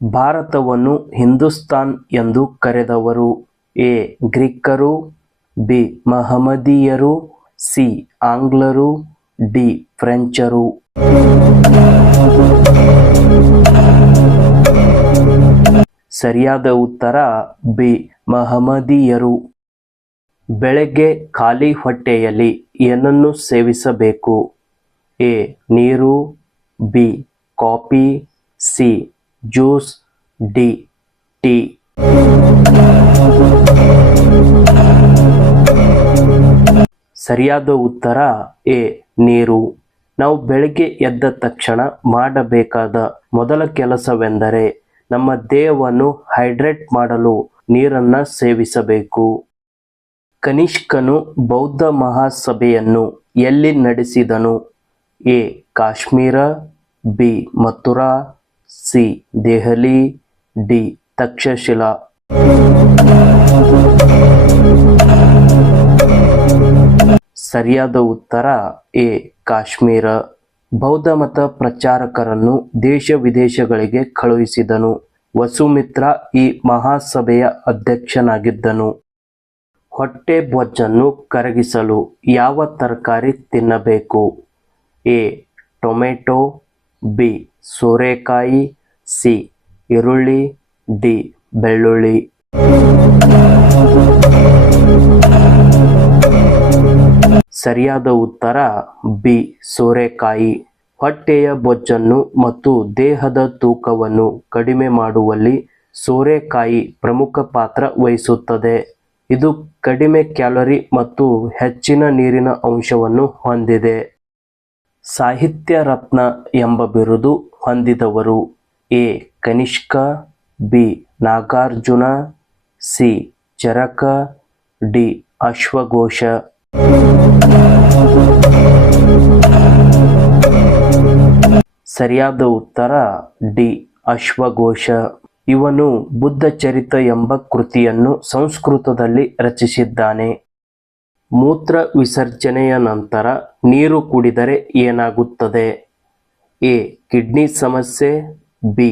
ಭಾರತವನ್ನು ಹಿಂದೂಸ್ತಾನ್ ಎಂದು ಕರೆದವರು A. ಗ್ರೀಕರು, B. ಮಹಮ್ಮದೀಯರು, C. ಆಂಗ್ಲರು, D. ಫ್ರೆಂಚರು. ಸರಿಯಾದ ಉತ್ತರ ಬಿ. ಮಹಮ್ಮದೀಯರು. ಬೆಳಗ್ಗೆ ಖಾಲಿ ಹೊಟ್ಟೆಯಲ್ಲಿ ಏನನ್ನು ಸೇವಿಸಬೇಕು? ಎ. ನೀರು, B. Coffee, C. Juice, D. Tea. ಸರಿಯಾದ ಉತ್ತರ ಎ. ನೀರು. ನಾವು ಬೆಳಗ್ಗೆ ಎದ್ದ ತಕ್ಷಣ ಮಾಡಬೇಕಾದ ಮೊದಲ ಕೆಲಸವೆಂದರೆ ನಮ್ಮ ದೇಹವನ್ನು ಹೈಡ್ರೇಟ್ ಮಾಡಲು ನೀರನ್ನು ಸೇವಿಸಬೇಕು. ಕನಿಷ್ಕನು ಬೌದ್ಧ ಮಹಾಸಭೆಯನ್ನು ಎಲ್ಲಿ ನಡೆಸಿದನು? A. Kashmir, B. Mathura, C. Delhi, D. Takshashila. ಸರಿಯಾದ ಉತ್ತರ ಎ. ಕಾಶ್ಮೀರ. ಬೌದ್ಧ ಮತ ಪ್ರಚಾರಕರನ್ನು ದೇಶ ವಿದೇಶಗಳಿಗೆ ಕಳುಹಿಸಿದನು. ವಸುಮಿತ್ರ ಈ ಮಹಾಸಭೆಯ ಅಧ್ಯಕ್ಷನಾಗಿದ್ದನು. ಹೊಟ್ಟೆ ಬೊಜ್ಜನ್ನು ಕರಗಿಸಲು ಯಾವ ತರಕಾರಿ ತಿನ್ನಬೇಕು? ಎ. Tomato, B. ಸೋರೆಕಾಯಿ, ಸಿ. ಈರುಳ್ಳಿ, ಡಿ. ಬೆಳ್ಳುಳ್ಳಿ. ಸರಿಯಾದ ಉತ್ತರ ಬಿ. ಸೋರೆಕಾಯಿ. ಹೊಟ್ಟೆಯ ಬೊಜ್ಜನ್ನು ಮತ್ತು ದೇಹದ ತೂಕವನ್ನು ಕಡಿಮೆ ಮಾಡುವಲ್ಲಿ ಸೋರೆಕಾಯಿ ಪ್ರಮುಖ ಪಾತ್ರ ವಹಿಸುತ್ತದೆ. ಇದು ಕಡಿಮೆ ಕ್ಯಾಲೋರಿ ಮತ್ತು ಹೆಚ್ಚಿನ ನೀರಿನ ಅಂಶವನ್ನು ಹೊಂದಿದೆ. ಸಾಹಿತ್ಯ ರತ್ನ ಎಂಬ ಬಿರುದು ಹೊಂದಿದವರು? A. Kanishka, B. Nagarjuna, C. Charaka, D. ಅಶ್ವಘೋಷ. ಸರಿಯಾದ ಉತ್ತರ ಡಿ. ಅಶ್ವಘೋಷ. ಇವನು ಬುದ್ಧ ಚರಿತ ಎಂಬ ಕೃತಿಯನ್ನು ಸಂಸ್ಕೃತದಲ್ಲಿ ರಚಿಸಿದ್ದಾನೆ. ಮೂತ್ರ ವಿಸರ್ಜನೆಯ ನಂತರ ನೀರು ಕುಡಿದರೆ ಏನಾಗುತ್ತದೆ? ಎ. ಕಿಡ್ನಿ ಸಮಸ್ಯೆ, ಬಿ.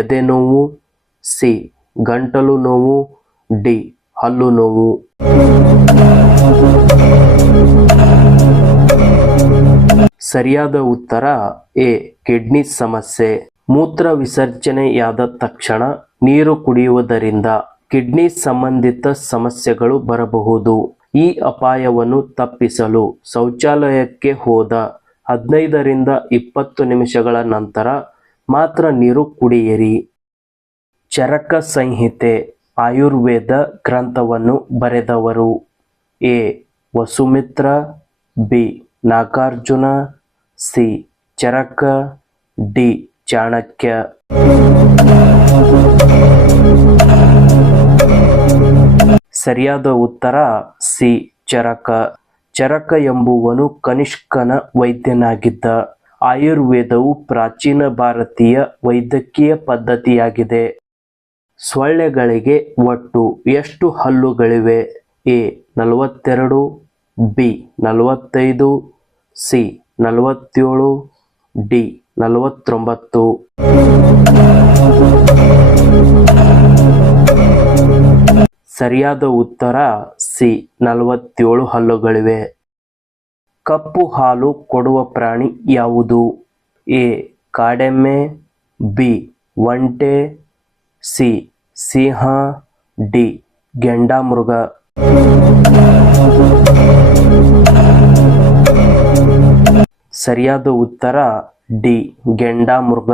ಎದೆ ನೋವು, ಸಿ. ಗಂಟಲು ನೋವು, ಡಿ. ಹಲ್ಲು ನೋವು. ಸರಿಯಾದ ಉತ್ತರ ಎ. ಕಿಡ್ನಿ ಸಮಸ್ಯೆ. ಮೂತ್ರ ವಿಸರ್ಜನೆಯಾದ ತಕ್ಷಣ ನೀರು ಕುಡಿಯುವುದರಿಂದ ಕಿಡ್ನಿ ಸಂಬಂಧಿತ ಸಮಸ್ಯೆಗಳು ಬರಬಹುದು. ಈ ಅಪಾಯವನ್ನು ತಪ್ಪಿಸಲು ಶೌಚಾಲಯಕ್ಕೆ ಹೋದ 15 ರಿಂದ 20 ನಿಮಿಷಗಳ ನಂತರ ಮಾತ್ರ ನೀರು ಕುಡಿಯಿರಿ. ಚರಕ ಸಂಹಿತೆ ಆಯುರ್ವೇದ ಗ್ರಂಥವನ್ನು ಬರೆದವರು? A. Vasumitra, B. Nagarjuna, C. Charaka, D. Chanakya. ಸರಿಯಾದ ಉತ್ತರ ಸಿ. ಚರಕ. ಚರಕ ಎಂಬುವನು ಕನಿಷ್ಕನ ವೈದ್ಯನಾಗಿದ್ದ. ಆಯುರ್ವೇದವು ಪ್ರಾಚೀನ ಭಾರತೀಯ ವೈದ್ಯಕೀಯ ಪದ್ಧತಿಯಾಗಿದೆ. ಸೊಳ್ಳೆಗಳಿಗೆ ಒಟ್ಟು ಎಷ್ಟು ಹಲ್ಲುಗಳಿವೆ? ಎ. 42, ಬಿ. 45, ಸಿ. 47, ಡಿ. 49. ಸರಿಯಾದ ಉತ್ತರ ಸಿ. 47 ಹಲ್ಲುಗಳಿವೆ. ಕಪ್ಪು ಹಾಲು ಕೊಡುವ ಪ್ರಾಣಿ ಯಾವುದು? ಎ. ಕಾಡೆಮ್ಮೆ, ಬಿ. ಒಂಟೆ, ಸಿ. ಸಿಂಹ, ಡಿ. ಗೆಂಡಾಮೃಗ. ಸರಿಯಾದ ಉತ್ತರ ಡಿ. ಗೆಂಡಾಮೃಗ.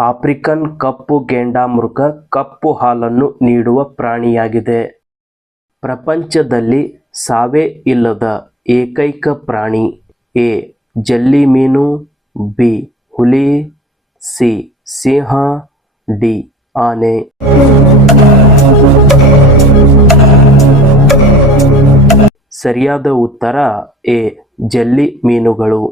ಆಫ್ರಿಕನ್ ಕಪ್ಪು ಗೆಂಡಾಮೃಗ ಕಪ್ಪು ಹಾಲನ್ನು ನೀಡುವ ಪ್ರಾಣಿಯಾಗಿದೆ. ಪ್ರಪಂಚದಲ್ಲಿ ಸಾವೇ ಇಲ್ಲದ ಏಕೈಕ ಪ್ರಾಣಿ? ಎ. ಜಲ್ಲಿ ಮೀನು, ಬಿ. ಹುಲಿ, ಸಿ. ಸಿಂಹ, ಡಿ. ಆನೆ. ಸರಿಯಾದ ಉತ್ತರ ಎ. ಜಲ್ಲಿ ಮೀನುಗಳು.